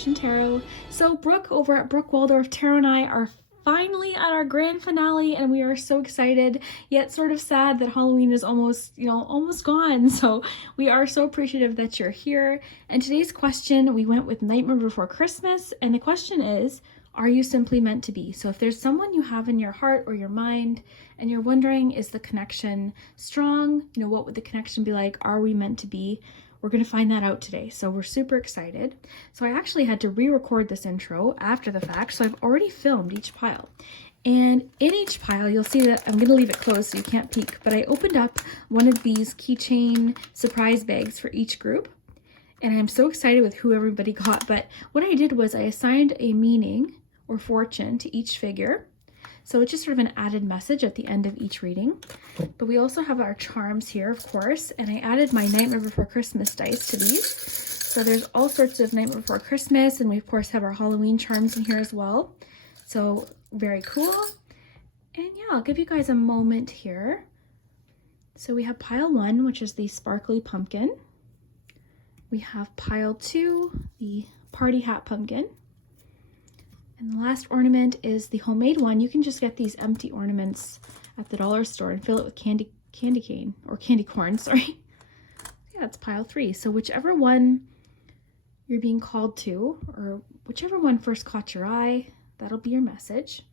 Intuition Tarot. So Brooke over at Brook Waldorf Tarot and I are finally at our grand finale, and we are so excited, yet sort of sad that Halloween is almost gone. So we are so appreciative that you're here. And today's question, we went with Nightmare Before Christmas, and the question is, are you simply meant to be? So if there's someone you have in your heart or your mind and you're wondering, is the connection strong? What would the connection be like? Are we meant to be? We're going to find that out today. So we're super excited. So I actually had to re-record this intro after the fact. So I've already filmed each pile. And in each pile, you'll see that I'm going to leave it closed so you can't peek. But I opened up one of these keychain surprise bags for each group. And I'm so excited with who everybody got. But what I did was I assigned a meaning or fortune to each figure. So it's just sort of an added message at the end of each reading. But we also have our charms here, of course, and I added my Nightmare Before Christmas dice to these. So there's all sorts of Nightmare Before Christmas, and we of course have our Halloween charms in here as well. So very cool. And yeah, I'll give you guys a moment here. So we have pile 1, which is the sparkly pumpkin. We have pile 2, the party hat pumpkin. And the last ornament is the homemade one. You can just get these empty ornaments at the dollar store and fill it with candy cane or candy corn, sorry. Yeah, it's pile 3. So whichever one you're being called to, or whichever one first caught your eye, that'll be your message.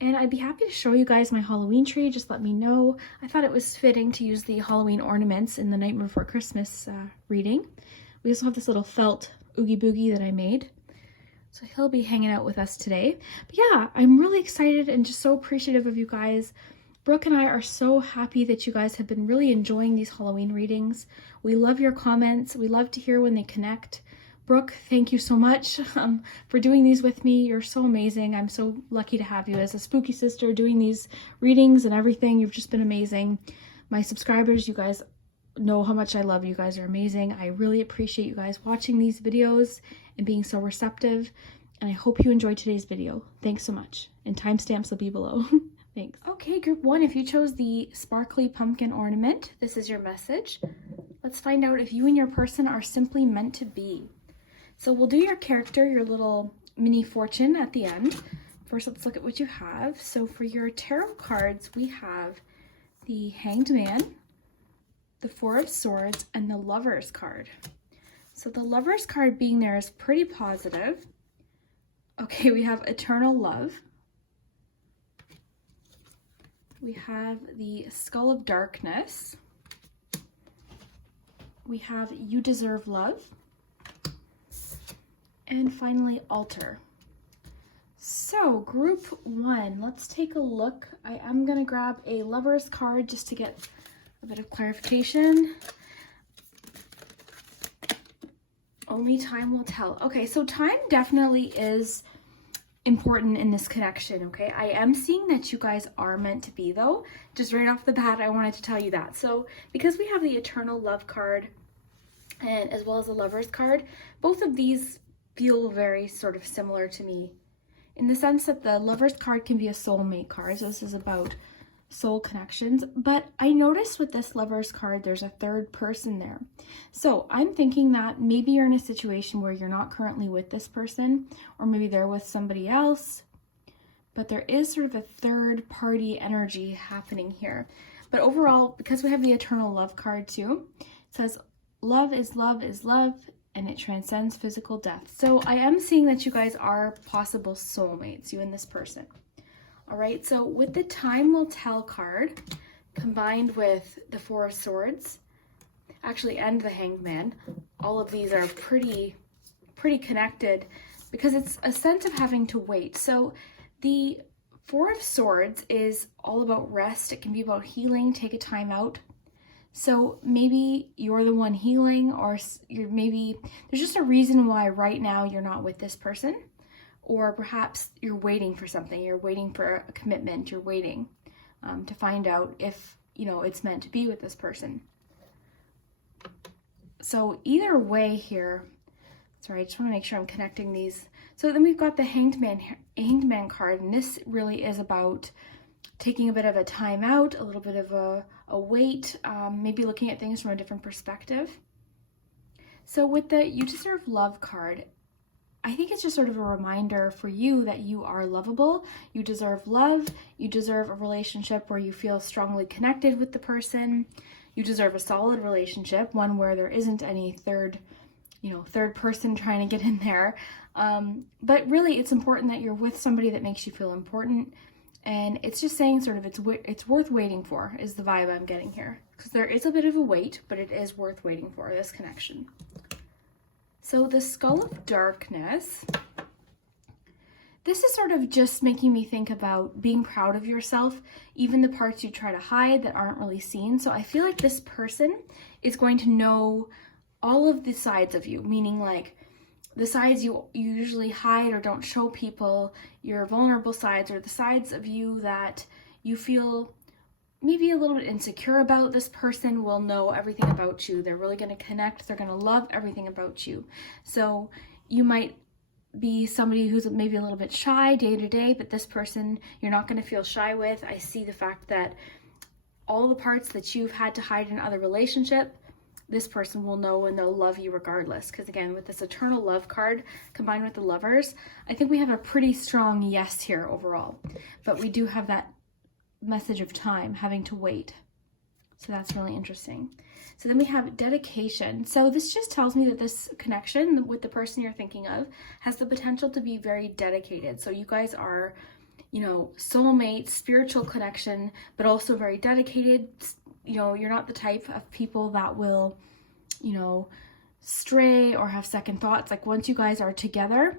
And I'd be happy to show you guys my Halloween tree. Just let me know. I thought it was fitting to use the Halloween ornaments in the Nightmare Before Christmas reading. We also have this little felt Oogie Boogie that I made. So he'll be hanging out with us today. But yeah, I'm really excited and just so appreciative of you guys. Brooke and I are so happy that you guys have been really enjoying these Halloween readings. We love your comments. We love to hear when they connect. Brooke, thank you so much for doing these with me. You're so amazing. I'm so lucky to have you as a spooky sister doing these readings and everything. You've just been amazing. My subscribers, you guys know how much I love you. Guys are amazing. I really appreciate you guys watching these videos and being so receptive, and I hope you enjoyed today's video. Thanks so much, and timestamps will be below. Thanks. Okay, group 1, if you chose the sparkly pumpkin ornament, this is your message. Let's find out if you and your person are simply meant to be. So we'll do your character, your little mini fortune at the end. First, let's look at what you have. So for your tarot cards, we have the Hanged Man, the Four of Swords, and the Lover's card. So the Lover's card being there is pretty positive. Okay, we have Eternal Love. We have the Skull of Darkness. We have You Deserve Love. And finally, Altar. So group 1, let's take a look. I am gonna grab a Lover's card just to get a bit of clarification. Only time will tell. Okay, so time definitely is important in this connection, okay? I am seeing that you guys are meant to be, though. Just right off the bat, I wanted to tell you that. So because we have the Eternal Love card and as well as the Lover's card, both of these feel very sort of similar to me in the sense that the Lover's card can be a soulmate card. So this is about soul connections, but I noticed with this Lover's card there's a third person there. So I'm thinking that maybe you're in a situation where you're not currently with this person, or maybe they're with somebody else, but there is sort of a third party energy happening here. But overall, because we have the Eternal Love card too, it says love is love is love, and it transcends physical death. So I am seeing that you guys are possible soulmates, you and this person. All right, so with the Time Will Tell card, combined with the Four of Swords, actually, and the Hanged Man, all of these are pretty connected because it's a sense of having to wait. So the Four of Swords is all about rest. It can be about healing, take a time out. So maybe you're the one healing, or maybe there's just a reason why right now you're not with this person. Or perhaps you're waiting for something, you're waiting for a commitment, you're waiting to find out if, it's meant to be with this person. So either way here, sorry, I just want to make sure I'm connecting these. So then we've got the Hanged Man card, and this really is about taking a bit of a time out, a little bit of a wait, maybe looking at things from a different perspective. So with the You Deserve Love card, I think it's just sort of a reminder for you that you are lovable, you deserve love, you deserve a relationship where you feel strongly connected with the person, you deserve a solid relationship, one where there isn't any third person trying to get in there. But really, it's important that you're with somebody that makes you feel important. And it's just saying sort of it's worth waiting for is the vibe I'm getting here. Because there is a bit of a wait, but it is worth waiting for, this connection. So the Skull of Darkness, this is sort of just making me think about being proud of yourself, even the parts you try to hide that aren't really seen. So I feel like this person is going to know all of the sides of you, meaning like the sides you usually hide or don't show people, your vulnerable sides, or the sides of you that you feel maybe a little bit insecure about. This person will know everything about you. They're really going to connect. They're going to love everything about you. So you might be somebody who's maybe a little bit shy day to day, but this person you're not going to feel shy with. I see the fact that all the parts that you've had to hide in other relationship, this person will know and they'll love you regardless. Because again, with this eternal love card combined with the Lovers, I think we have a pretty strong yes here overall. But we do have that message of time, having to wait. So that's really interesting. So then we have dedication. So this just tells me that this connection with the person you're thinking of has the potential to be very dedicated. So you guys are, soulmate, spiritual connection, but also very dedicated. You're not the type of people that will, stray or have second thoughts. Like once you guys are together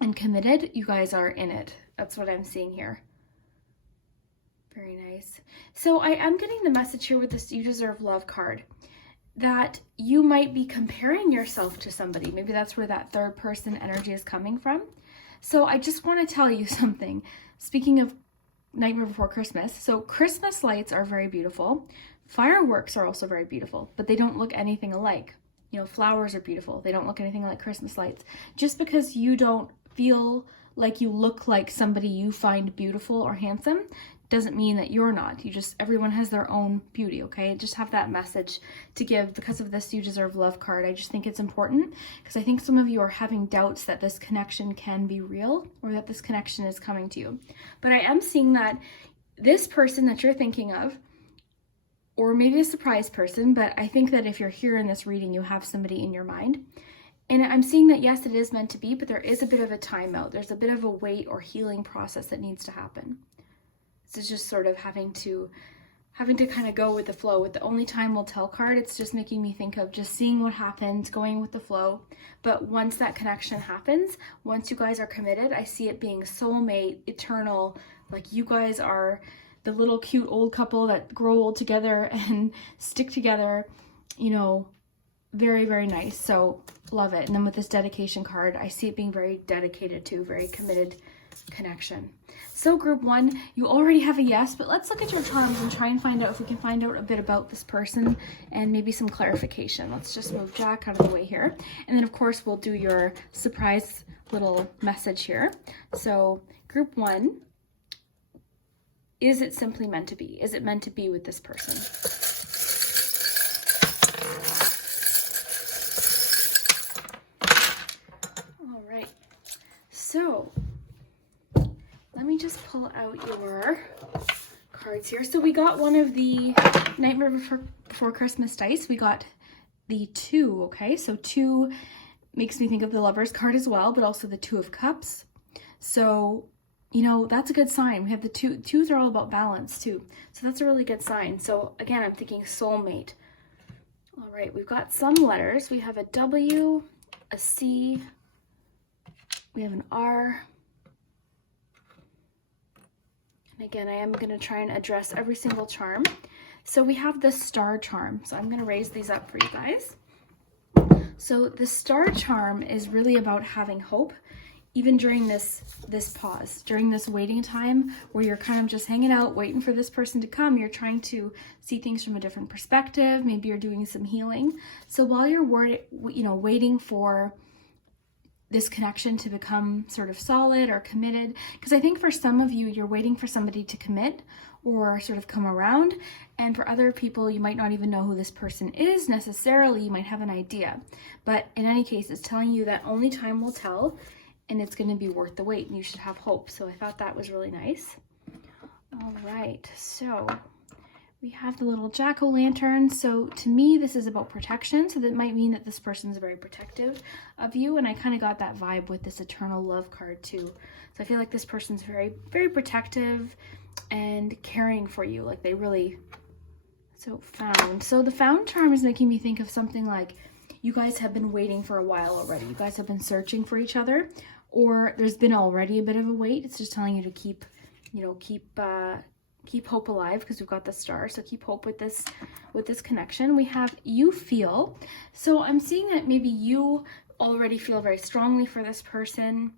and committed, you guys are in it. That's what I'm seeing here. Very nice. So I am getting the message here with this You Deserve Love card that you might be comparing yourself to somebody. Maybe that's where that third person energy is coming from. So I just want to tell you something. Speaking of Nightmare Before Christmas, so Christmas lights are very beautiful. Fireworks are also very beautiful, but they don't look anything alike. Flowers are beautiful. They don't look anything like Christmas lights. Just because you don't feel like you look like somebody you find beautiful or handsome doesn't mean that you're not. Everyone has their own beauty, okay? Just have that message to give because of this You Deserve Love card. I just think it's important because I think some of you are having doubts that this connection can be real or that this connection is coming to you. But I am seeing that this person that you're thinking of, or maybe a surprise person, but I think that if you're here in this reading, you have somebody in your mind. And I'm seeing that, yes, it is meant to be, but there is a bit of a timeout. There's a bit of a wait or healing process that needs to happen. It's just sort of having to kind of go with the flow. With the Only Time Will Tell card, it's just making me think of just seeing what happens, going with the flow. But once that connection happens, once you guys are committed, I see it being soulmate, eternal, like you guys are the little cute old couple that grow old together and stick together, very, very nice. So love it. And then with this dedication card, I see it being very dedicated to, very committed connection. So group 1, you already have a yes, but let's look at your charms and try and find out if we can find out a bit about this person and maybe some clarification. Let's just move Jack out of the way here. And then of course we'll do your surprise little message here. So group 1, is it simply meant to be? Is it meant to be with this person? All right. So let me just pull out your cards here. So we got one of the Nightmare Before Christmas dice. We got the 2, okay? So 2 makes me think of the Lovers card as well, but also the 2 of Cups. So, that's a good sign. We have the 2s are all about balance too. So that's a really good sign. So again, I'm thinking soulmate. All right, we've got some letters. We have a W, a C, we have an R. And again, I am going to try and address every single charm. So we have the star charm. So I'm going to raise these up for you guys. So the star charm is really about having hope, even during this pause, during this waiting time where you're kind of just hanging out, waiting for this person to come. You're trying to see things from a different perspective. Maybe you're doing some healing. So while you're waiting for this connection to become sort of solid or committed, because I think for some of you, you're waiting for somebody to commit, or sort of come around. And for other people, you might not even know who this person is necessarily. You might have an idea. But in any case, it's telling you that only time will tell, and it's going to be worth the wait, and you should have hope. So I thought that was really nice. All right, so we have the little jack-o'-lantern. So to me, this is about protection. So that might mean that this person's very protective of you. And I kind of got that vibe with this eternal love card too. So I feel like this person's very, very protective and caring for you. Like they really, so found. So the found charm is making me think of something like you guys have been waiting for a while already. You guys have been searching for each other, or there's been already a bit of a wait. It's just telling you to keep, you know, keep hope alive, because we've got the star. So keep hope with this connection. We have you feel. So I'm seeing that maybe you already feel very strongly for this person.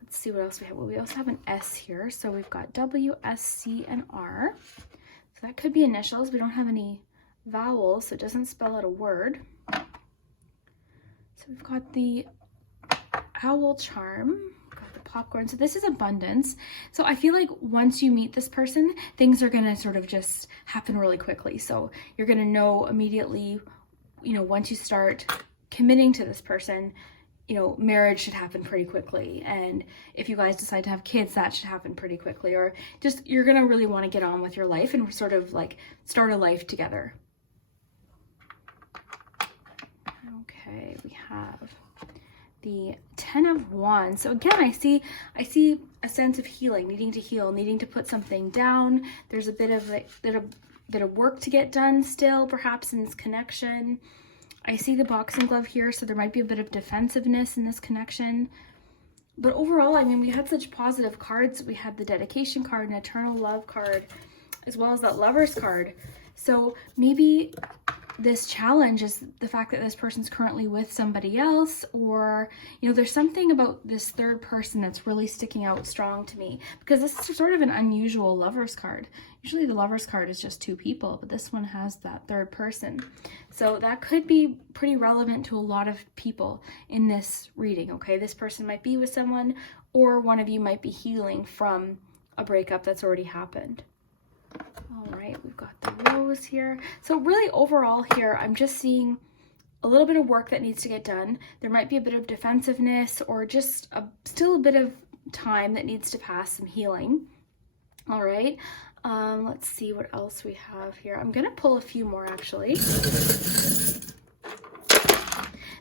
Let's see what else we have. Well, we also have an S here. So we've got W, S, C, and R. So that could be initials. We don't have any vowels, so it doesn't spell out a word. So we've got the owl charm. Popcorn. So this is abundance. So I feel like once you meet this person, things are going to sort of just happen really quickly. So you're going to know immediately, you know, once you start committing to this person, you know, marriage should happen pretty quickly. And if you guys decide to have kids, that should happen pretty quickly. Or just, you're going to really want to get on with your life and sort of like start a life together. Okay, we have the 10 of Wands. So again, I see a sense of healing, needing to heal, needing to put something down. There's a bit of work to get done still, perhaps in this connection. I see the boxing glove here, so there might be a bit of defensiveness in this connection. But overall, I mean, we had such positive cards. We had the dedication card, an eternal love card, as well as that lover's card. So maybe this challenge is the fact that this person's currently with somebody else, or, you know, there's something about this third person that's really sticking out strong to me, because this is sort of an unusual lover's card. Usually the lover's card is just two people, but this one has that third person. So that could be pretty relevant to a lot of people in this reading, okay? This person might be with someone, or one of you might be healing from a breakup that's already happened. All right, we've got the rose here. So really overall here, I'm just seeing a little bit of work that needs to get done. There might be a bit of defensiveness, or just still a bit of time that needs to pass, some healing. All right, let's see what else we have here. I'm gonna pull a few more actually.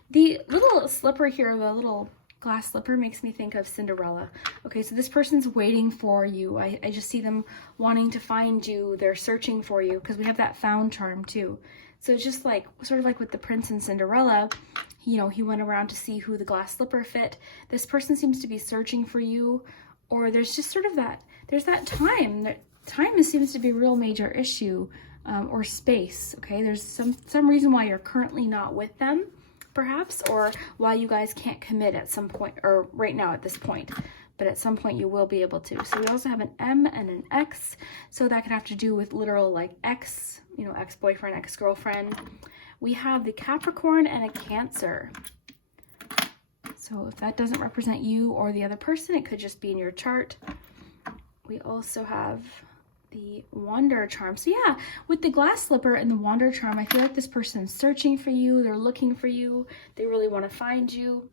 The little slipper here, the little glass slipper, makes me think of Cinderella. Okay, so this person's waiting for you. I just see them wanting to find you. They're searching for you, because we have that found charm too. So it's just like, sort of like with the prince and Cinderella, you know, he went around to see who the glass slipper fit. This person seems to be searching for you, or there's just sort of that, there's that time. Time seems to be a real major issue, or space, okay? There's some reason why you're currently not with them, perhaps, or why you guys can't commit at some point, or right now at this point, but at some point you will be able to. So we also have an M and an X, so that can have to do with literal like ex, you know, ex-boyfriend, ex-girlfriend. We have the Capricorn and a Cancer. So if that doesn't represent you or the other person, it could just be in your chart. We also have the Wander charm. So yeah, with the glass slipper and the Wander charm, I feel like this person's searching for you. They're looking for you. They really want to find you.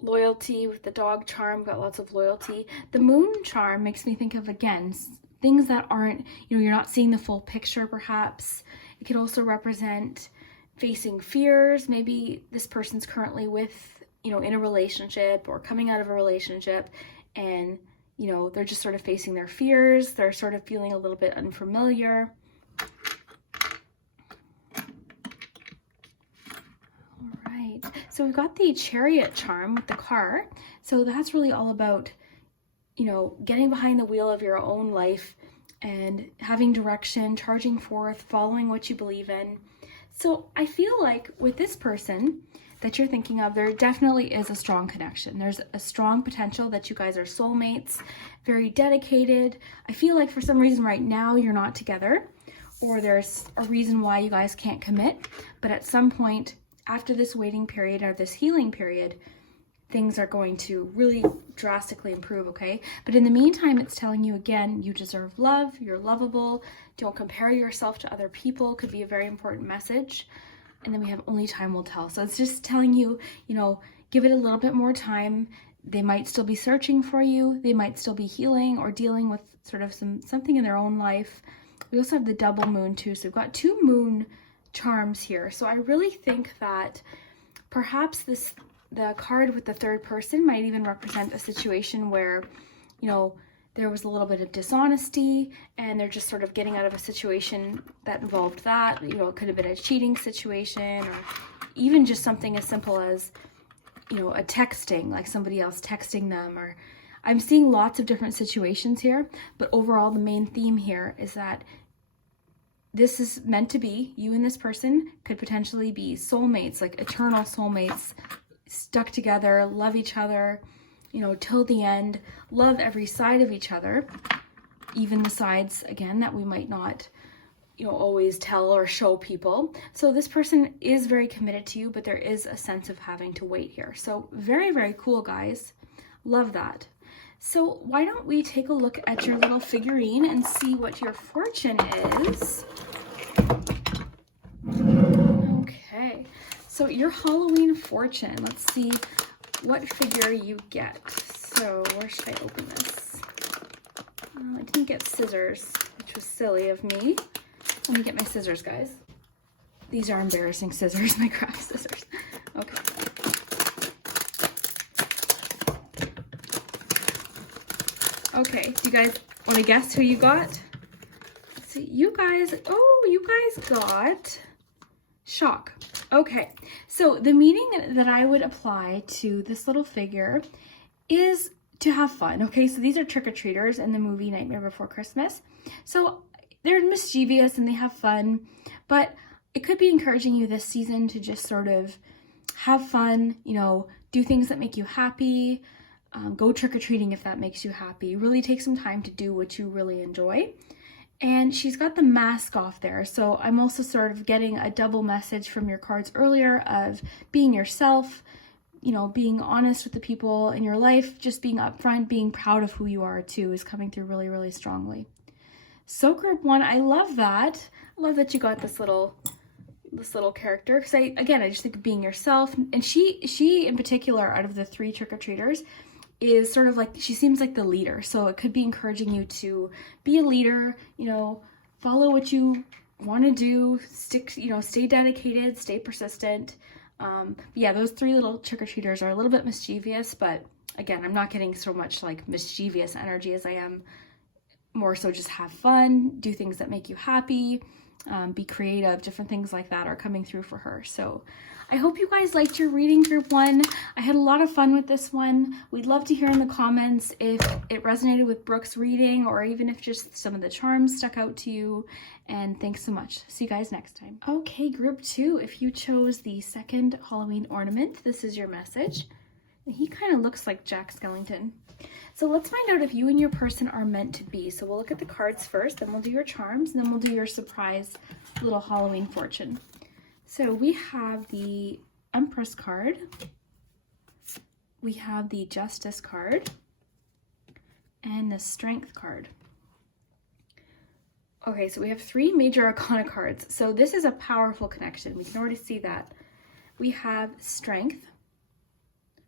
Loyalty with the dog charm, got lots of loyalty. The Moon charm makes me think of, again, things that aren't, you know, you're not seeing the full picture perhaps. It could also represent facing fears. Maybe this person's currently with, you know, in a relationship or coming out of a relationship, and you know, they're just sort of facing their fears. They're sort of feeling a little bit unfamiliar. All right, so we've got the Chariot charm with the car. So that's really all about, you know, getting behind the wheel of your own life and having direction, charging forth, following what you believe in. So I feel like with this person that you're thinking of, there definitely is a strong connection. There's a strong potential that you guys are soulmates, very dedicated. I feel like for some reason right now you're not together, or there's a reason why you guys can't commit, but at some point after this waiting period or this healing period, things are going to really drastically improve, okay? But in the meantime, it's telling you again, you deserve love, you're lovable, don't compare yourself to other people, could be a very important message. And then we have only time will tell. So it's just telling you, you know, give it a little bit more time. They might still be searching for you. They might still be healing or dealing with sort of something in their own life. We also have the double moon too. So we've got 2 moon charms here. So I really think that perhaps the card with the third person might even represent a situation where, you know, there was a little bit of dishonesty and they're just sort of getting out of a situation that involved that. You know, it could have been a cheating situation, or even just something as simple as, you know, a texting, like somebody else texting them, or I'm seeing lots of different situations here, but overall the main theme here is that this is meant to be, you and this person could potentially be soulmates, like eternal soulmates, stuck together, love each other, you know, till the end, love every side of each other, even the sides, again, that we might not, you know, always tell or show people. So this person is very committed to you, but there is a sense of having to wait here. So very, very cool, guys. Love that. So why don't we take a look at your little figurine and see what your fortune is. Okay, so your Halloween fortune, let's see what figure you get. So where should I open this? I didn't get scissors, which was silly of me. Let me get my scissors, guys. These are embarrassing scissors, my craft scissors. Okay. Okay, do you guys want to guess who you got? Let's see, you guys got shock. Okay, so the meaning that I would apply to this little figure is to have fun. Okay, so these are trick-or-treaters in the movie Nightmare Before Christmas. So they're mischievous and they have fun, but it could be encouraging you this season to just sort of have fun, you know, do things that make you happy, go trick-or-treating if that makes you happy. Really take some time to do what you really enjoy. And she's got the mask off there. So I'm also sort of getting a double message from your cards earlier of being yourself, you know, being honest with the people in your life, just being upfront, being proud of who you are too is coming through really, really strongly. So group 1, I love that. I love that you got this little character, because I just think of being yourself. And she in particular, out of the 3 trick-or-treaters, is sort of like, she seems like the leader. So it could be encouraging you to be a leader, you know, follow what you want to do, stay dedicated, stay persistent. Yeah, those 3 little trick-or-treaters are a little bit mischievous, but again, I'm not getting so much like mischievous energy as I am more so just have fun, do things that make you happy, be creative, different things like that are coming through for her. So I hope you guys liked your reading, group 1. I had a lot of fun with this one. We'd love to hear in the comments if it resonated with Brooke's reading, or even if just some of the charms stuck out to you. And thanks so much. See you guys next time. Okay, group 2, if you chose the second Halloween ornament, this is your message. And he kind of looks like Jack Skellington. So let's find out if you and your person are meant to be. So we'll look at the cards first, then we'll do your charms, and then we'll do your surprise little Halloween fortune. So we have the Empress card, we have the Justice card, and the Strength card. Okay, so we have 3 major arcana cards. So this is a powerful connection. We can already see that. We have Strength,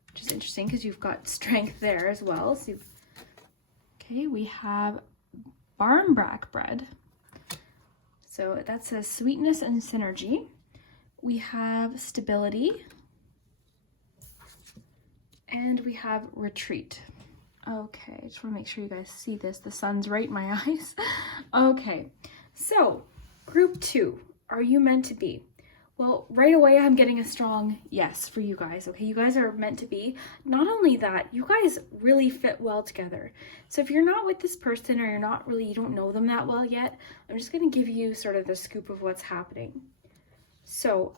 which is interesting because you've got strength there as well. So okay, we have Barmbrack bread. So that says sweetness and synergy. We have stability. And we have retreat. Okay, I just want to make sure you guys see this. The sun's right in my eyes. Okay, so group 2, are you meant to be? Well, right away I'm getting a strong yes for you guys. Okay, you guys are meant to be. Not only that, you guys really fit well together. So if you're not with this person, or you don't know them that well yet, I'm just going to give you sort of the scoop of what's happening. So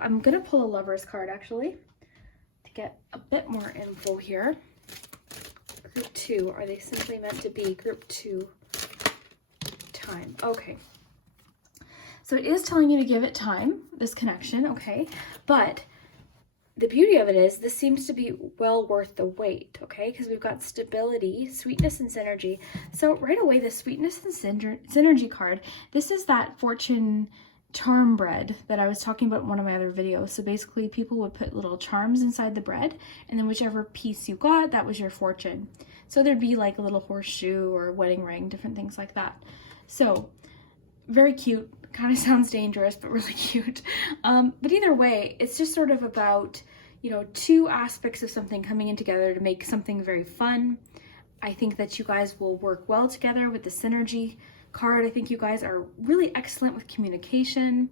I'm going to pull a Lover's card actually to get a bit more info here. Group 2, are they simply meant to be? Group 2, time. Okay. So it is telling you to give it time, this connection, okay? But the beauty of it is this seems to be well worth the wait, okay? Because we've got stability, sweetness, and synergy. So right away, the sweetness and synergy card, this is that fortune charm bread that I was talking about in one of my other videos. So basically, people would put little charms inside the bread, and then whichever piece you got, that was your fortune. So there'd be like a little horseshoe or a wedding ring, different things like that. So very cute. Kind of sounds dangerous, but really cute. But either way, it's just sort of about, you know, two aspects of something coming in together to make something very fun. I think that you guys will work well together with the synergy card. I think you guys are really excellent with communication.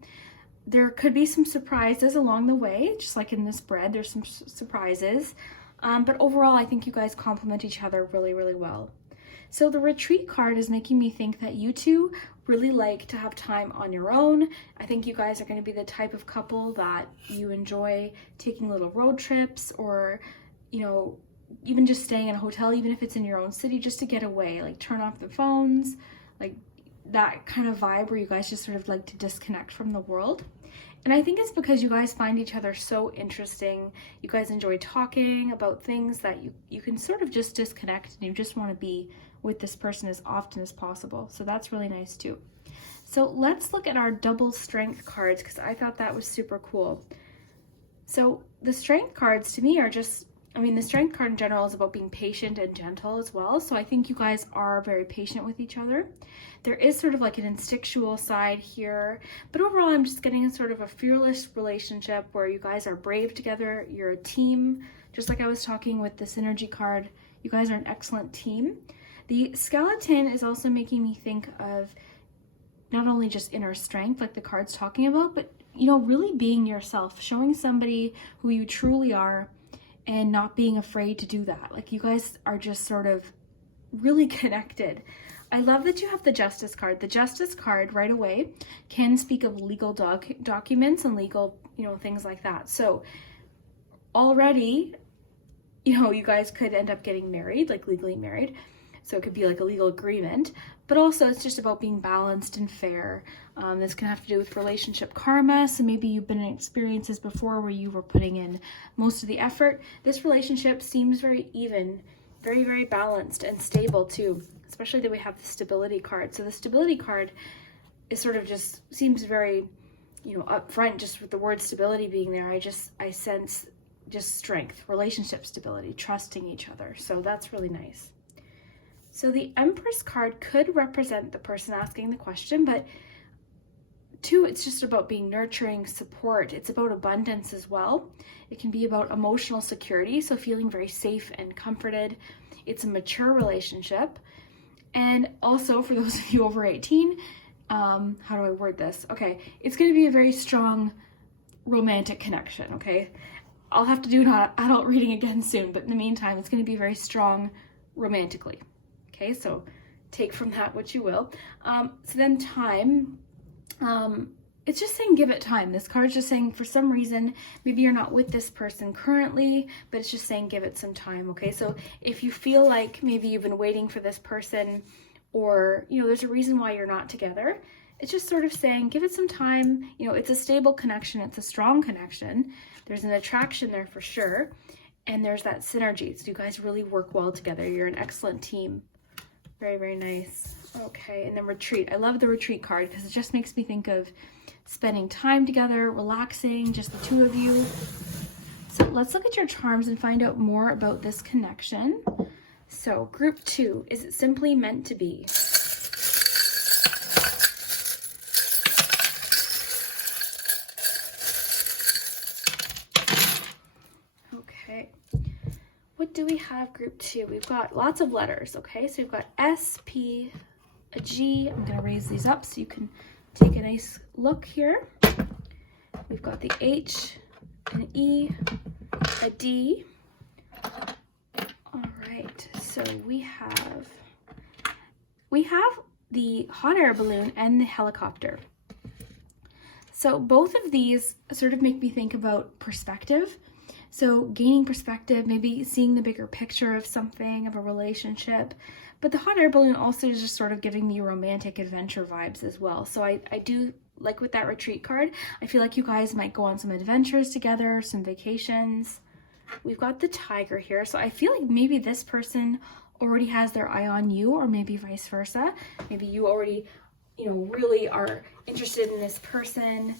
There could be some surprises along the way, just like in this bread, there's some surprises. But overall, I think you guys complement each other really, really well. So the retreat card is making me think that you two really like to have time on your own. I think you guys are going to be the type of couple that you enjoy taking little road trips, or, you know, even just staying in a hotel, even if it's in your own city, just to get away, like turn off the phones, like that kind of vibe where you guys just sort of like to disconnect from the world. And I think it's because you guys find each other so interesting. You guys enjoy talking about things that you can sort of just disconnect, and you just want to be with this person as often as possible. So that's really nice too. So let's look at our double strength cards, because I thought that was super cool. So the strength cards to me are just, I mean, the strength card in general is about being patient and gentle as well. So I think you guys are very patient with each other. There is sort of like an instinctual side here, but overall I'm just getting a sort of a fearless relationship where you guys are brave together. You're a team, just like I was talking with the synergy card. You guys are an excellent team. The skeleton is also making me think of not only just inner strength, like the card's talking about, but, you know, really being yourself, showing somebody who you truly are and not being afraid to do that. Like, you guys are just sort of really connected. I love that you have the Justice card. The Justice card right away can speak of legal documents and legal, you know, things like that. So already, you know, you guys could end up getting married, like legally married. So it could be like a legal agreement, but also it's just about being balanced and fair. This can have to do with relationship karma. So maybe you've been in experiences before where you were putting in most of the effort. This relationship seems very even, very, very balanced and stable too, especially that we have the stability card. So the stability card is sort of just seems very, you know, upfront, just with the word stability being there. I sense just strength, relationship stability, trusting each other. So that's really nice. So the Empress card could represent the person asking the question, but two, it's just about being nurturing, support. It's about abundance as well. It can be about emotional security, so feeling very safe and comforted. It's a mature relationship. And also, for those of you over 18, how do I word this? Okay, it's going to be a very strong romantic connection, okay? I'll have to do an adult reading again soon, but in the meantime, it's going to be very strong romantically. Okay, so take from that what you will. So then time, it's just saying give it time. This card's just saying for some reason, maybe you're not with this person currently, but it's just saying give it some time, okay? So if you feel like maybe you've been waiting for this person, or, you know, there's a reason why you're not together, it's just sort of saying give it some time. You know, it's a stable connection, it's a strong connection. There's an attraction there for sure, and there's that synergy. So you guys really work well together. You're an excellent team. Very, very nice. Okay, and then retreat. I love the retreat card because it just makes me think of spending time together, relaxing, just the two of you. So let's look at your charms and find out more about this connection. So group 2, is it simply meant to be? Okay. What do we have group 2? We've got lots of letters, okay? So we've got S, P, a G. I'm gonna raise these up so you can take a nice look here. We've got the H, an E, a D. All right, so we have the hot air balloon and the helicopter. So both of these sort of make me think about perspective. So gaining perspective, maybe seeing the bigger picture of something, of a relationship. But the hot air balloon also is just sort of giving me romantic adventure vibes as well. So I do like with that retreat card, I feel like you guys might go on some adventures together, some vacations. We've got the tiger here. So I feel like maybe this person already has their eye on you, or maybe vice versa. Maybe you already, you know, really are interested in this person,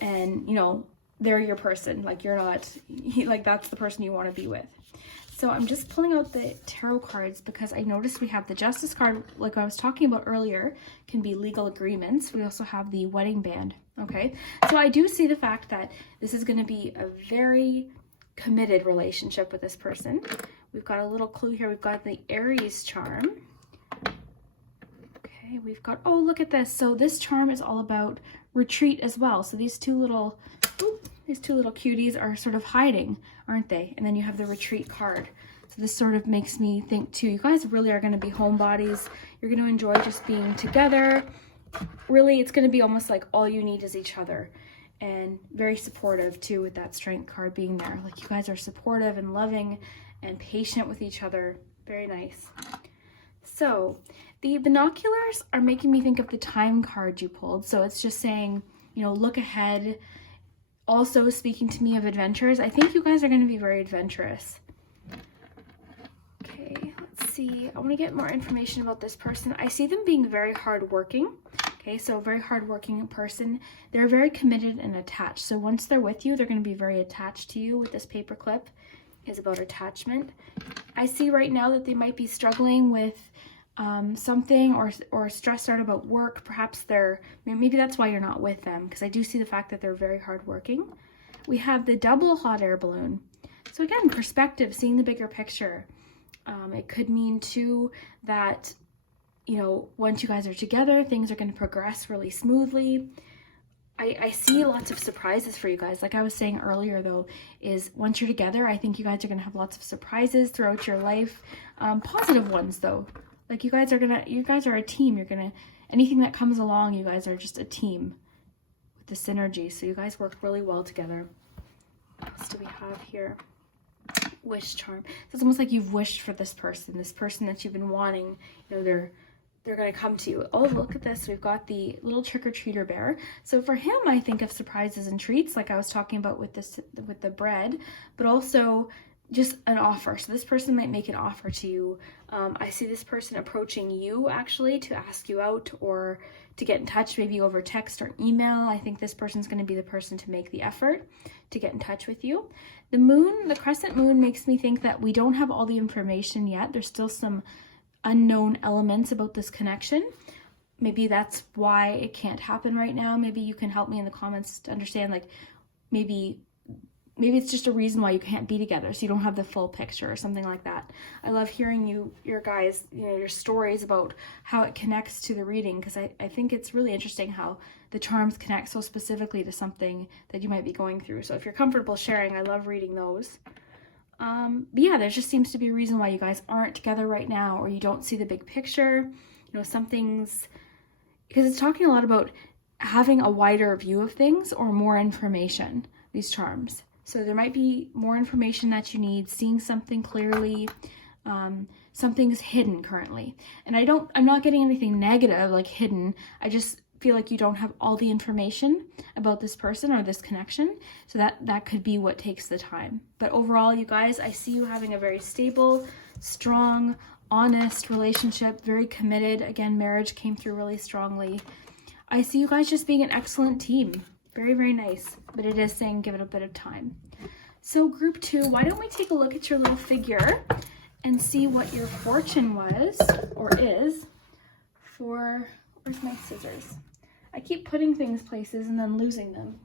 and, you know, they're your person. Like, you're not, like, that's the person you want to be with. So I'm just pulling out the tarot cards because I noticed we have the Justice card, like I was talking about earlier, can be legal agreements. We also have the wedding band, okay? So I do see the fact that this is going to be a very committed relationship with this person. We've got a little clue here. We've got the Aries charm. Okay, we've got, oh, look at this. So this charm is all about retreat as well. So these two little cuties are sort of hiding, aren't they? And then you have the retreat card. So this sort of makes me think too, you guys really are going to be homebodies. You're going to enjoy just being together. Really, it's going to be almost like all you need is each other. And very supportive too, with that Strength card being there. Like, you guys are supportive and loving and patient with each other. Very nice. So the binoculars are making me think of the Time card you pulled. So it's just saying, you know, look ahead. Also speaking to me of adventures. I think you guys are going to be very adventurous. Okay, let's see. I want to get more information about this person. I see them being very hardworking. Okay, so a very hardworking person. They're very committed and attached. So once they're with you, they're going to be very attached to you. With this paper clip is about attachment. I see right now that they might be struggling with something, or stressed out about work. Perhaps maybe that's why you're not with them, because I do see the fact that they're very hardworking. We have the double hot air balloon. So again, perspective, seeing the bigger picture. It could mean too that, you know, once you guys are together, things are going to progress really smoothly. I see lots of surprises for you guys. Like I was saying earlier though, is once you're together, I think you guys are going to have lots of surprises throughout your life. Positive ones though. Like you guys are a team. Anything that comes along, you guys are just a team with the synergy. So you guys work really well together. What else do we have here? Wish charm. So it's almost like you've wished for this person that you've been wanting. You know, they're going to come to you. Oh, look at this. We've got the little trick-or-treater bear. So for him, I think of surprises and treats, like I was talking about with the bread, but also just an offer. So this person might make an offer to you. I see this person approaching you actually to ask you out, or to get in touch, maybe over text or email. I think this person's going to be the person to make the effort to get in touch with you. The moon, the crescent moon, makes me think that we don't have all the information yet. There's still some unknown elements about this connection. Maybe that's why it can't happen right now. Maybe you can help me in the comments to understand, like, maybe it's just a reason why you can't be together, so you don't have the full picture or something like that. I love hearing your guys, you know, your stories about how it connects to the reading, because I think it's really interesting how the charms connect so specifically to something that you might be going through. So if you're comfortable sharing, I love reading those. But yeah, there just seems to be a reason why you guys aren't together right now, or you don't see the big picture. You know, something's, because it's talking a lot about having a wider view of things or more information, these charms. So there might be more information that you need, seeing something clearly. Something's hidden currently. And I'm not getting anything negative, like hidden. I just feel like you don't have all the information about this person or this connection. So that could be what takes the time. But overall, you guys, I see you having a very stable, strong, honest relationship, very committed. Again, marriage came through really strongly. I see you guys just being an excellent team. Very, very nice. But it is saying give it a bit of time. So group 2, why don't we take a look at your little figure and see what your fortune was, or is, for, where's my scissors? I keep putting things places and then losing them.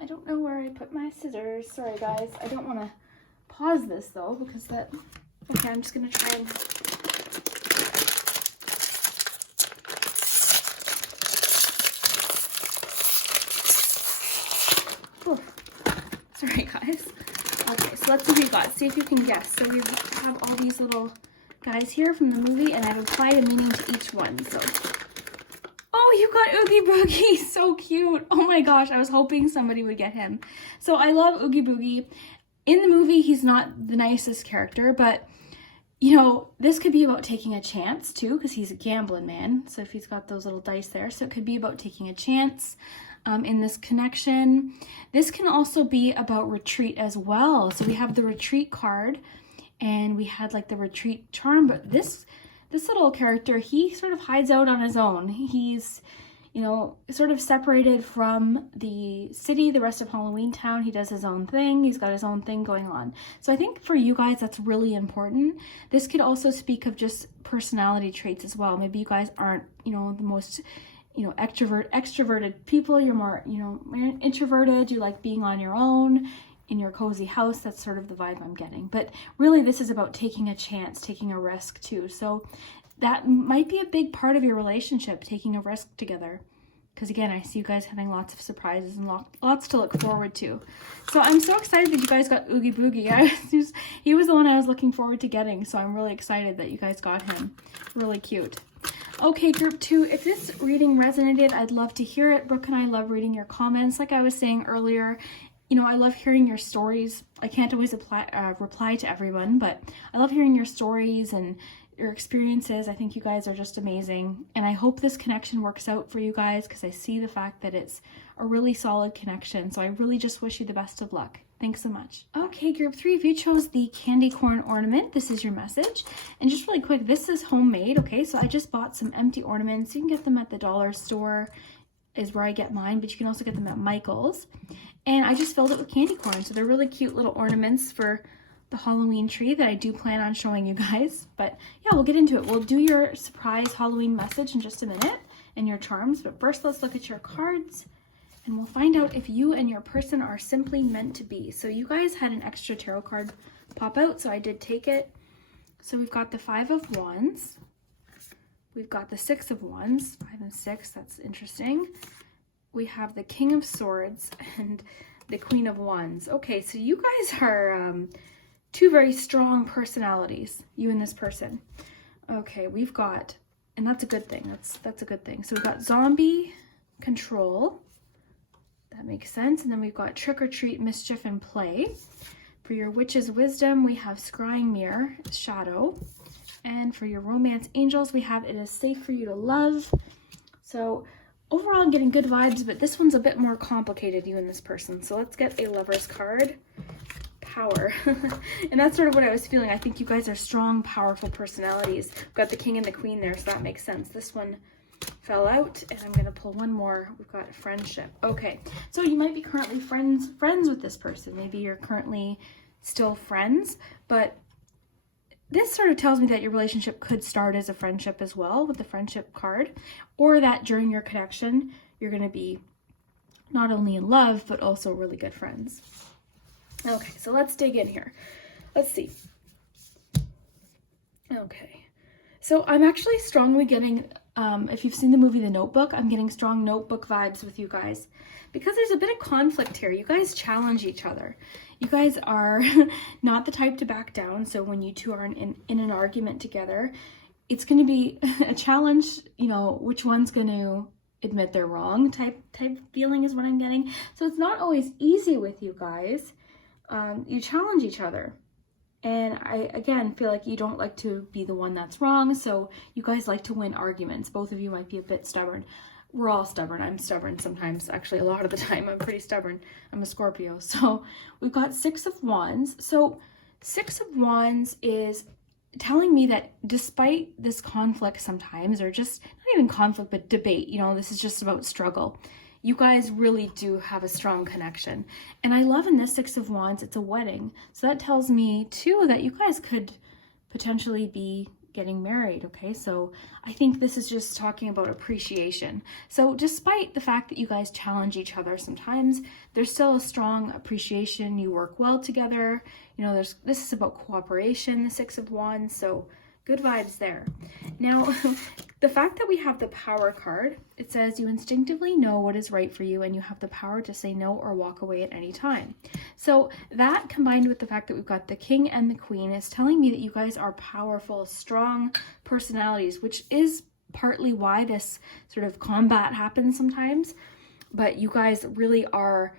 I don't know where I put my scissors. Sorry guys, I don't want to pause this though, because okay, I'm just going to try and, sorry guys. Okay, so let's see what we got. See if you can guess. So we have all these little guys here from the movie, and I've applied a meaning to each one. So, oh, you got Oogie Boogie. So cute. Oh my gosh, I was hoping somebody would get him. So I love Oogie Boogie. In the movie, he's not the nicest character, but you know, this could be about taking a chance too, because he's a gambling man. So if he's got those little dice there, so it could be about taking a chance in this connection. This can also be about retreat as well. So we have the retreat card, and we had like the retreat charm, but this little character, he sort of hides out on his own. He's, you know, sort of separated from the city, the rest of Halloween Town. He does his own thing. He's got his own thing going on. So I think for you guys, that's really important. This could also speak of just personality traits as well. Maybe you guys aren't, you know, the most, you know, extroverted people. You're more, you know, introverted. You like being on your own in your cozy house. That's sort of the vibe I'm getting. But really, this is about taking a chance, taking a risk too. So that might be a big part of your relationship, taking a risk together. Because again, I see you guys having lots of surprises and lots to look forward to. So I'm so excited that you guys got Oogie Boogie. He was the one I was looking forward to getting. So I'm really excited that you guys got him. Really cute. Okay, group 2, if this reading resonated, I'd love to hear it. Brooke and I love reading your comments. Like I was saying earlier, you know, I love hearing your stories. I can't always reply to everyone, but I love hearing your stories and your experiences. I think you guys are just amazing. And I hope this connection works out for you guys, because I see the fact that it's a really solid connection. So I really just wish you the best of luck. Thanks so much. Okay, group 3, if you chose the candy corn ornament, this is your message. And just really quick, this is homemade, okay? So I just bought some empty ornaments. You can get them at the dollar store is where I get mine, but you can also get them at Michael's. And I just filled it with candy corn. So they're really cute little ornaments for the Halloween tree that I do plan on showing you guys. But yeah, we'll get into it. We'll do your surprise Halloween message in just a minute and your charms. But first, let's look at your cards. And we'll find out if you and your person are simply meant to be. So you guys had an extra tarot card pop out, so I did take it. So we've got the 5 of Wands. We've got the 6 of Wands, 5 and 6, that's interesting. We have the King of Swords and the Queen of Wands. Okay, so you guys are two very strong personalities, you and this person. Okay, we've got, and that's a good thing, that's a good thing. So we've got zombie, control. That makes sense. And then we've got trick or treat, mischief, and play. For your witch's wisdom, we have scrying mirror, shadow. And for your romance angels, we have it is safe for you to love. So overall, I'm getting good vibes, but this one's a bit more complicated, you and this person. So let's get a lover's card. Power. And that's sort of what I was feeling. I think you guys are strong, powerful personalities. We've got the king and the queen there, so that makes sense. This one fell out, and I'm gonna pull one more. We've got friendship. Okay, so you might be currently friends with this person. Maybe you're currently still friends, but this sort of tells me that your relationship could start as a friendship as well with the friendship card, or that during your connection you're going to be not only in love but also really good friends. Okay, so let's dig in here. Let's see. Okay, so I'm actually strongly getting, if you've seen the movie The Notebook, I'm getting strong Notebook vibes with you guys, because there's a bit of conflict here. You guys challenge each other. You guys are not the type to back down, so when you two are in an argument together, it's going to be a challenge, you know, which one's going to admit they're wrong type feeling is what I'm getting. So it's not always easy with you guys. You challenge each other. And I, again, feel like you don't like to be the one that's wrong, so you guys like to win arguments. Both of you might be a bit stubborn. We're all stubborn. I'm stubborn sometimes. Actually, a lot of the time, I'm pretty stubborn. I'm a Scorpio. So we've got 6 of Wands. So 6 of Wands is telling me that despite this conflict sometimes, or just not even conflict, but debate, you know, this is just about struggle, you guys really do have a strong connection. And I love in this 6 of Wands, it's a wedding. So that tells me too that you guys could potentially be getting married. Okay, so I think this is just talking about appreciation. So despite the fact that you guys challenge each other sometimes, there's still a strong appreciation. You work well together. You know, this is about cooperation, the 6 of Wands. So good vibes there. Now, the fact that we have the Power card, it says you instinctively know what is right for you and you have the power to say no or walk away at any time. So that combined with the fact that we've got the King and the Queen is telling me that you guys are powerful, strong personalities, which is partly why this sort of combat happens sometimes. But you guys really are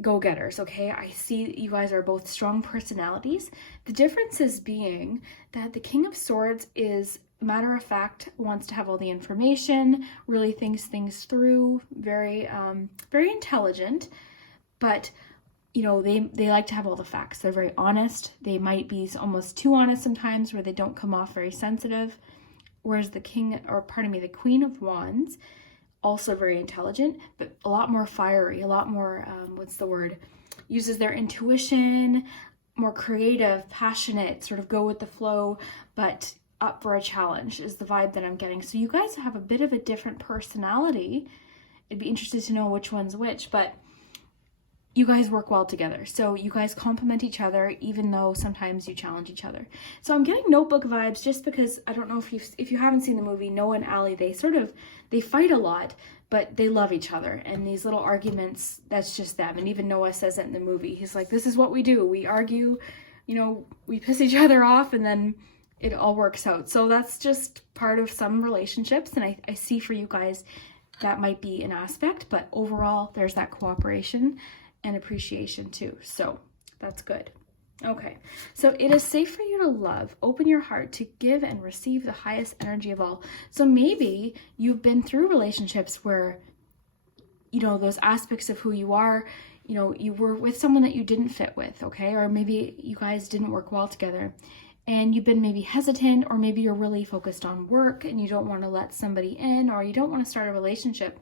go-getters, okay? I see you guys are both strong personalities. The difference is being that the King of Swords is matter of fact, wants to have all the information, really thinks things through, very intelligent, but you know, they like to have all the facts. They're very honest. They might be almost too honest sometimes, where they don't come off very sensitive. Whereas the Queen of Wands, also very intelligent, but a lot more fiery, a lot more, uses their intuition, more creative, passionate, sort of go with the flow, but up for a challenge is the vibe that I'm getting. So you guys have a bit of a different personality. I'd be interested to know which one's which, but you guys work well together. So you guys complement each other, even though sometimes you challenge each other. So I'm getting Notebook vibes just because, I don't know if you haven't seen the movie, Noah and Allie, they fight a lot, but they love each other. And these little arguments, that's just them. And even Noah says it in the movie. He's like, this is what we do. We argue, you know, we piss each other off, and then it all works out. So that's just part of some relationships. And I see for you guys, that might be an aspect, but overall there's that cooperation and appreciation too. So that's good. Okay, so it is safe for you to love, open your heart to give and receive the highest energy of all. So maybe you've been through relationships where, you know, those aspects of who you are, you know, you were with someone that you didn't fit with, okay? Or maybe you guys didn't work well together and you've been maybe hesitant, or maybe you're really focused on work and you don't want to let somebody in, or you don't want to start a relationship.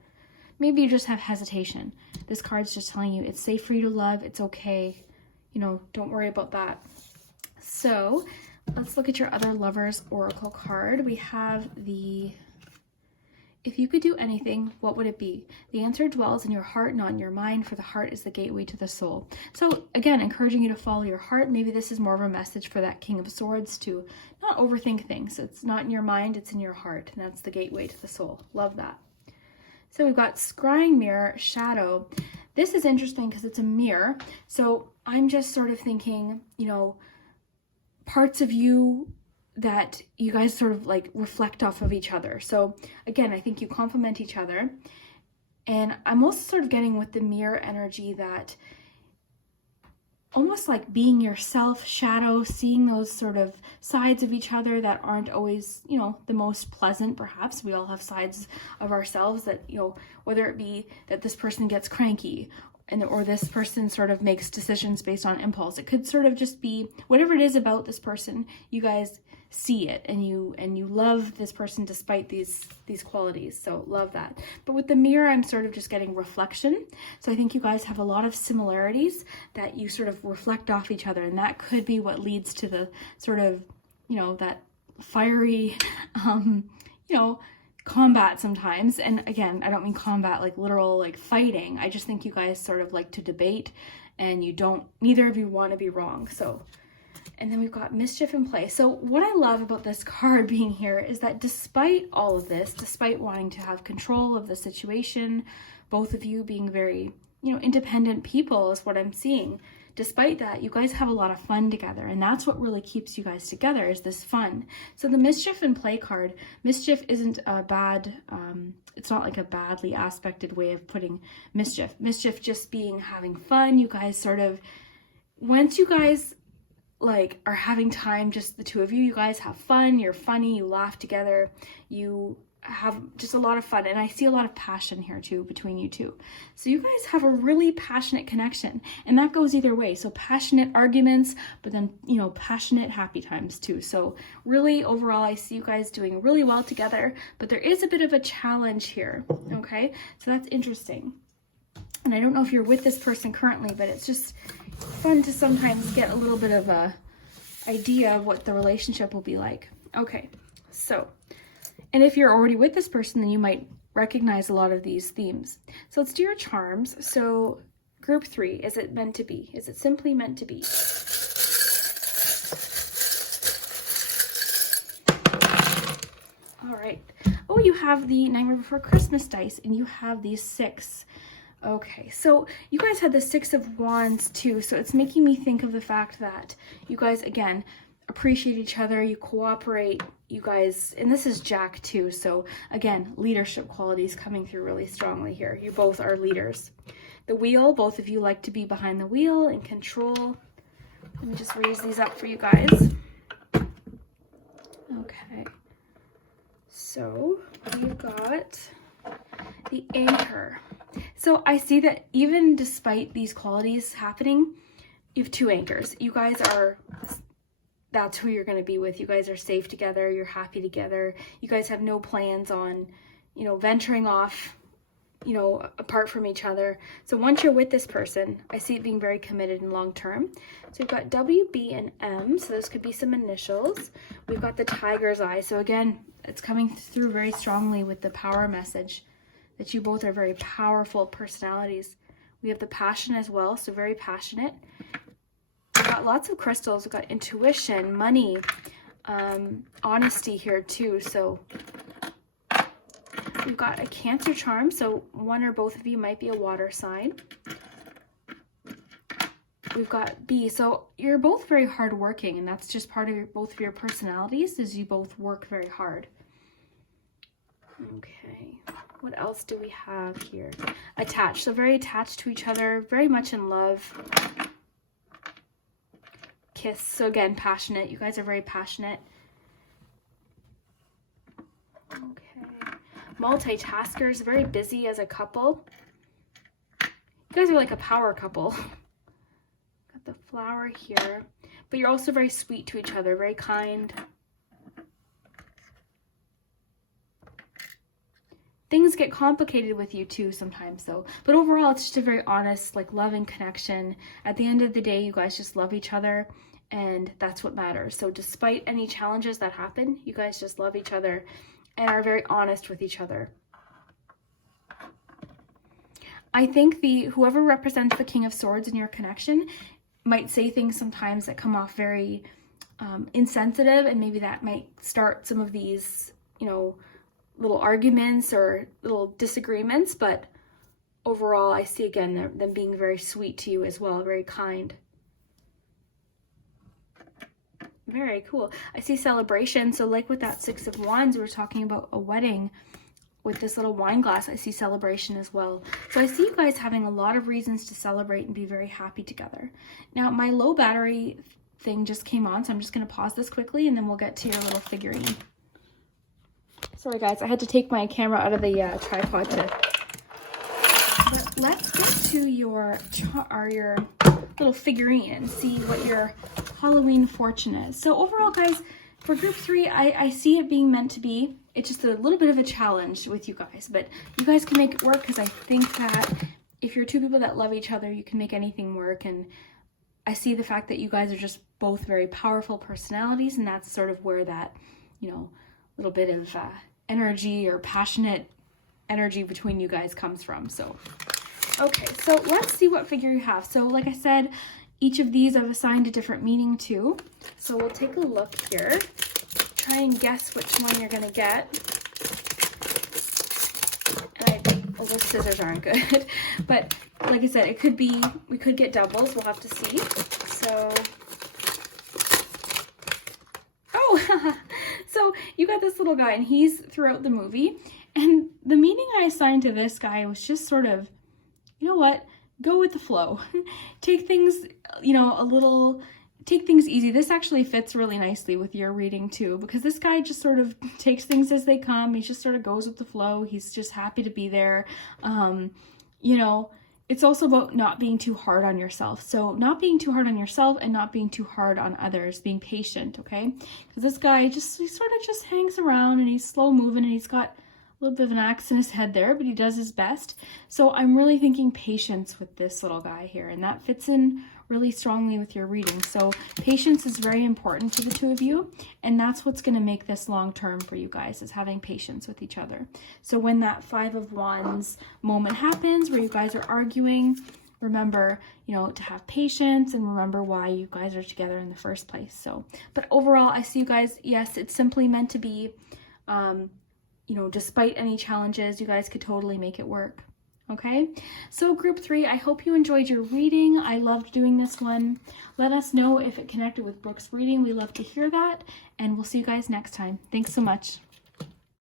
Maybe you just have hesitation. This card's just telling you it's safe for you to love. It's okay. You know, don't worry about that. So let's look at your other Lovers Oracle card. We have if you could do anything, what would it be? The answer dwells in your heart, not in your mind, for the heart is the gateway to the soul. So again, encouraging you to follow your heart. Maybe this is more of a message for that King of Swords to not overthink things. It's not in your mind, it's in your heart. And that's the gateway to the soul. Love that. So we've got Scrying Mirror, Shadow. This is interesting because it's a mirror. So I'm just sort of thinking, you know, parts of you that you guys sort of like reflect off of each other. So again, I think you complement each other. And I'm also sort of getting with the mirror energy that almost like being yourself, shadow, seeing those sort of sides of each other that aren't always, you know, the most pleasant, perhaps. We all have sides of ourselves that, you know, whether it be that this person gets cranky or this person sort of makes decisions based on impulse. It could sort of just be whatever it is about this person, you guys see it and you love this person despite these qualities. So love that. But with the mirror, I'm sort of just getting reflection. So I think you guys have a lot of similarities that you sort of reflect off each other, and that could be what leads to the sort of, you know, that fiery you know, combat sometimes. And again, I don't mean combat like literal like fighting. I just think you guys sort of like to debate, and neither of you want to be wrong. So, and then we've got Mischief in Play. So what I love about this card being here is that despite all of this, despite wanting to have control of the situation, both of you being very, you know, independent people is what I'm seeing. Despite that, you guys have a lot of fun together, and that's what really keeps you guys together, is this fun. So the Mischief in Play card, mischief isn't a bad, it's not like a badly aspected way of putting mischief. Mischief just being having fun. You guys sort of, once you guys like are having time, just the two of you, you guys have fun, you're funny, you laugh together, you have just a lot of fun. And I see a lot of passion here too between you two. So you guys have a really passionate connection, and that goes either way. So passionate arguments, but then, you know, passionate happy times too. So really overall, I see you guys doing really well together, but there is a bit of a challenge here. Okay, so that's interesting. And I don't know if you're with this person currently, but it's just fun to sometimes get a little bit of a idea of what the relationship will be like. Okay, so, and if you're already with this person, then you might recognize a lot of these themes. So let's do your charms. So group 3, is it meant to be? Is it simply meant to be? All right. Oh, you have the Nightmare Before Christmas dice, and you have these 6. Okay, so you guys had the 6 of Wands too, so it's making me think of the fact that you guys, again, appreciate each other, you cooperate, you guys, and this is Jack too, so again, leadership qualities coming through really strongly here. You both are leaders. The wheel, both of you like to be behind the wheel and control. Let me just raise these up for you guys. Okay, so we've got the anchor. So I see that even despite these qualities happening, you have two anchors. You guys are, that's who you're going to be with. You guys are safe together. You're happy together. You guys have no plans on, you know, venturing off, you know, apart from each other. So once you're with this person, I see it being very committed and long term. So we've got W, B, and M. So those could be some initials. We've got the tiger's eye. So again, it's coming through very strongly with the power message that you both are very powerful personalities. We have the passion as well, so very passionate. We've got lots of crystals. We've got intuition, money, honesty here too. So we've got a Cancer charm, so one or both of you might be a water sign. We've got B, so you're both very hardworking, and that's just part of both of your personalities, is you both work very hard. Okay, what else do we have here? Attached, so very attached to each other, very much in love. Kiss, so again, passionate. You guys are very passionate. Okay, multitaskers, very busy as a couple. You guys are like a power couple. Got the flower here, but you're also very sweet to each other, very kind. Things get complicated with you too sometimes though, but overall it's just a very honest, like, loving connection. At the end of the day, you guys just love each other, and that's what matters. So despite any challenges that happen, you guys just love each other and are very honest with each other. I think whoever represents the King of Swords in your connection might say things sometimes that come off very insensitive, and maybe that might start some of these, you know, little arguments or little disagreements, but overall I see again them being very sweet to you as well, very kind. Very cool. I see celebration, so like with that Six of Wands, we were talking about a wedding. With this little wine glass, I see celebration as well. So I see you guys having a lot of reasons to celebrate and be very happy together. Now my low battery thing just came on, so I'm just going to pause this quickly and then we'll get to your little figurine. Sorry guys, I had to take my camera out of the tripod But let's get to your little figurine and see what your Halloween fortune is. So overall guys, for group 3, I see it being meant to be. It's just a little bit of a challenge with you guys, but you guys can make it work, because I think that if you're two people that love each other, you can make anything work. And I see the fact that you guys are just both very powerful personalities, and that's sort of where that, you know, little bit of energy or passionate energy between you guys comes from. So, okay, so let's see what figure you have. So like I said, each of these I've assigned a different meaning to. So we'll take a look here. Try and guess which one you're gonna get. And well, those scissors aren't good. But like I said, it could be, we could get doubles, we'll have to see. So, oh, so you got this little guy, and he's throughout the movie. And the meaning I assigned to this guy was just sort of, you know what, go with the flow. Take things, you know, take things easy. This actually fits really nicely with your reading too, because this guy just sort of takes things as they come. He just sort of goes with the flow. He's just happy to be there. You know, it's also about not being too hard on yourself. So not being too hard on yourself and not being too hard on others, being patient, okay? Because this guy he sort of just hangs around, and he's slow moving, and he's got a little bit of an axe in his head there, but he does his best. So I'm really thinking patience with this little guy here, and that fits in really strongly with your reading. So patience is very important to the two of you, and that's what's going to make this long term for you guys, is having patience with each other. So when that Five of Wands moment happens where you guys are arguing, remember, you know, to have patience, and remember why you guys are together in the first place. So, but overall, I see you guys, yes, it's simply meant to be. You know, despite any challenges, you guys could totally make it work. Okay, so group 3, I hope you enjoyed your reading. I loved doing this one. Let us know if it connected with Brooke's reading. We love to hear that, and we'll see you guys next time. Thanks so much.